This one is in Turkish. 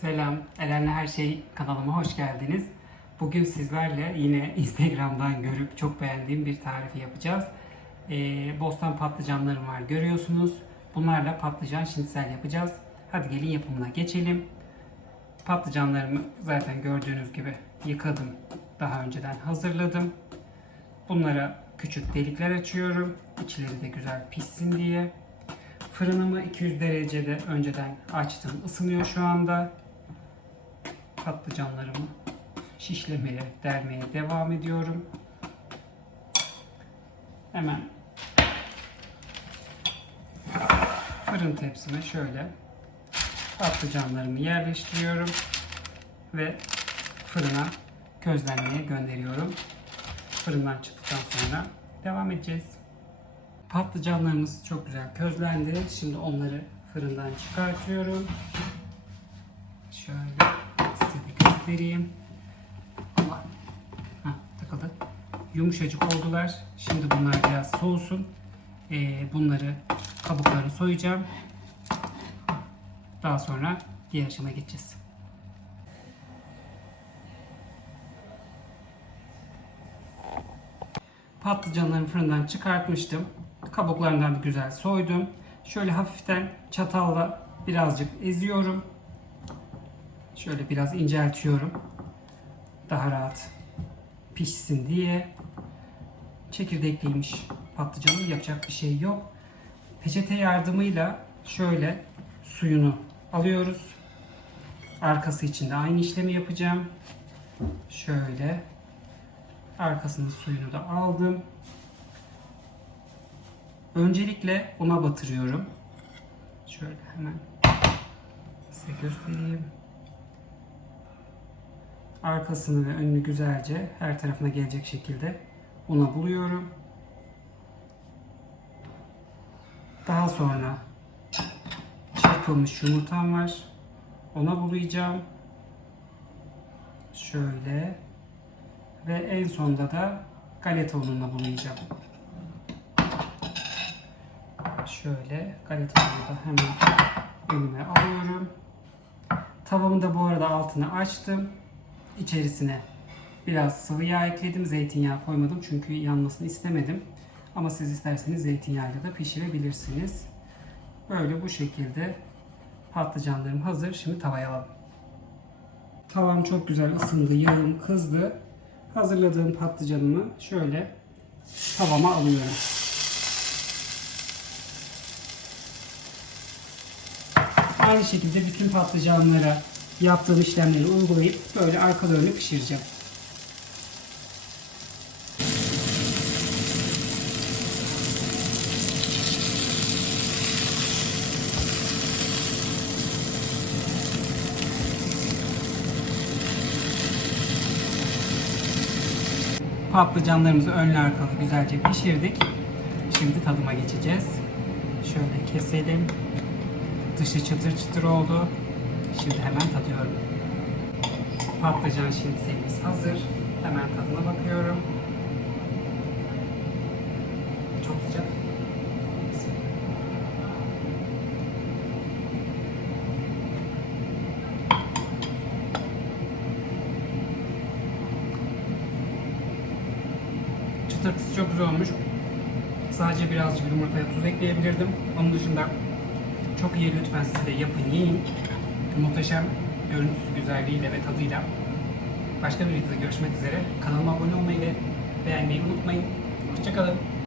Selam, Eren'le Her Şey kanalıma hoş geldiniz. Bugün sizlerle yine Instagram'dan görüp çok beğendiğim bir tarifi yapacağız. Ee, bostan patlıcanlarım var görüyorsunuz. Bunlarla patlıcan şinitsel yapacağız. Hadi gelin yapımına geçelim. Patlıcanlarımı zaten gördüğünüz gibi yıkadım. Daha önceden hazırladım. Bunlara küçük delikler açıyorum. İçleri de güzel pişsin diye. Fırınımı 200 derecede önceden açtım. Isınıyor şu anda. Patlıcanlarımı şişlemeye, dermeye devam ediyorum. Hemen fırın tepsime şöyle patlıcanlarımı yerleştiriyorum ve fırına közlenmeye gönderiyorum. Fırından çıktıktan sonra devam edeceğiz. Patlıcanlarımız çok güzel közlendi. Şimdi onları fırından çıkartıyorum. Göstereyim. Allah. Heh, takıldı. Yumuşacık oldular. Şimdi bunlar biraz soğusun. Ee, bunları kabuklarını soyacağım. Daha sonra diğer aşamaya geçeceğiz. Patlıcanlarımı fırından çıkartmıştım. Kabuklarından bir güzel soydum. Şöyle hafiften çatalla birazcık eziyorum. Şöyle biraz inceltiyorum. Daha rahat pişsin diye. Çekirdekliymiş patlıcanın yapacak bir şey yok. Peçete yardımıyla şöyle suyunu alıyoruz. Arkası için de aynı işlemi yapacağım. Şöyle arkasının suyunu da aldım. Öncelikle una batırıyorum. Şöyle hemen size göstereyim. Arkasını ve önünü güzelce her tarafına gelecek şekilde una buluyorum. Daha sonra çırpılmış yumurtam var. Ona bulayacağım. Şöyle. Ve en sonda da galeta ununa bulayacağım. Şöyle galeta ununu da hemen önüme alıyorum. Tavamı da bu arada altını açtım. İçerisine biraz sıvı yağ ekledim. Zeytinyağı koymadım çünkü yanmasını istemedim. Ama siz isterseniz zeytinyağıyla da pişirebilirsiniz. Böyle bu şekilde patlıcanlarım hazır. Şimdi tavaya alalım. Tavam çok güzel ısındı. Yağım kızdı. Hazırladığım patlıcanımı şöyle tavama alıyorum. Aynı şekilde bütün patlıcanlara yaptığım işlemleri uygulayıp böyle arkalarını pişireceğim. Patlıcanlarımızı önlü arkalı güzelce pişirdik. Şimdi tadıma geçeceğiz. Şöyle keselim. Dışı çıtır çıtır oldu. Şimdi hemen tadıyorum. Patlıcan şinitselimiz hazır. Hemen tadına bakıyorum. Çok sıcak. Çıtırtısı çok güzel olmuş. Sadece birazcık yumurtaya tuz ekleyebilirdim. Onun dışında çok iyi lütfen siz de yapın yiyin. Muhteşem görüntüsü güzelliğiyle ve tadıyla. Başka bir videoda görüşmek üzere. Kanalıma abone olmayı ve beğenmeyi unutmayın. Hoşçakalın.